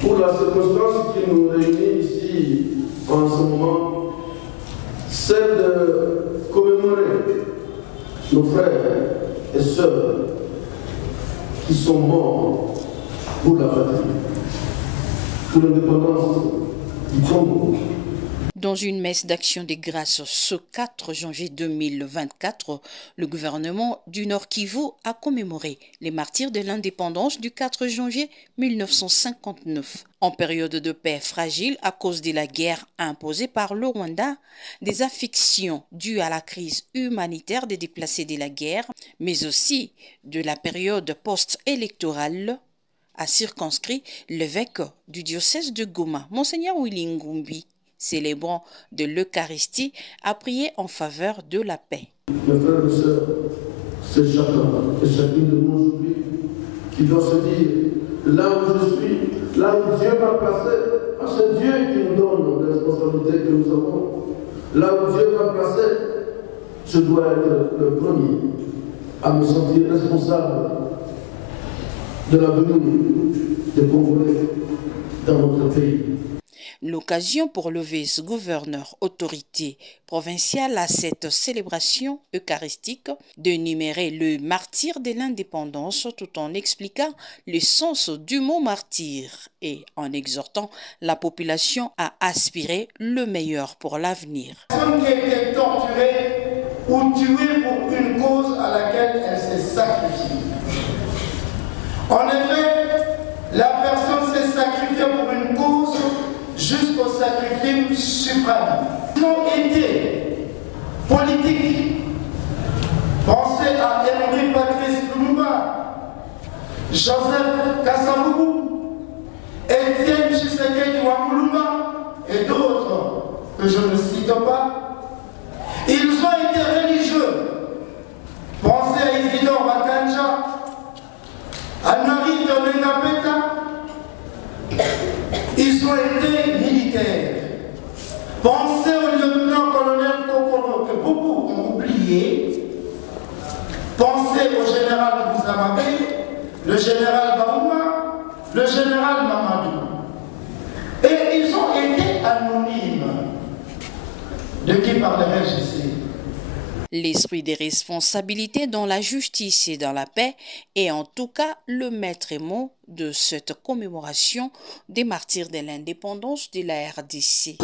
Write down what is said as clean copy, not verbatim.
pour la circonstance qui nous réunit ici en ce moment, c'est de commémorer nos frères et sœurs qui sont morts pour la patrie, pour l'indépendance du Congo. Dans une messe d'action des grâces ce 4 janvier 2024, le gouvernement du Nord Kivu a commémoré les martyrs de l'indépendance du 4 janvier 1959. En période de paix fragile à cause de la guerre imposée par le Rwanda, des affections dues à la crise humanitaire des déplacés de la guerre, mais aussi de la période post-électorale, a circonscrit l'évêque du diocèse de Goma, Monseigneur Willy Ngumbi, célébrant de l'Eucharistie, a prié en faveur de la paix. Mes frères et sœurs, c'est chacun et chacune de nous aujourd'hui qui doit se dire, là où je suis, là où Dieu m'a placé, parce que c'est Dieu qui nous donne les responsabilités que nous avons. Là où Dieu m'a placé, je dois être le premier à me sentir responsable de l'avenir des Congolais dans notre pays. L'occasion pour le vice-gouverneur autorité provinciale à cette célébration eucharistique d'énumérer le martyr de l'indépendance tout en expliquant le sens du mot martyr et en exhortant la population à aspirer le meilleur pour l'avenir. Personne qui a été torturée ou tuée pour une cause à laquelle elle s'est sacrifiée. En effet, la personne s'est sacrifiée pour une cause jusqu'au sacrifice suprême. Ils ont été politiques. Pensez à Henri Patrice Lumumba, Joseph Kasavubu, Étienne Tshisekedi Wamulumba et d'autres que je ne cite pas. Ils ont été religieux. Pensez à Isidore Bakanja, à Nari Tonengapeta. Ils ont été militaires. Pensez au lieutenant-colonel Kokolo que beaucoup ont oublié. Pensez au général Bouzamabe, le général Baouma, le général Mamadou. Et ils ont été anonymes. De qui parlerai-je ici? L'esprit des responsabilités dans la justice et dans la paix est en tout cas le maître mot de cette commémoration des martyrs de l'indépendance de la RDC.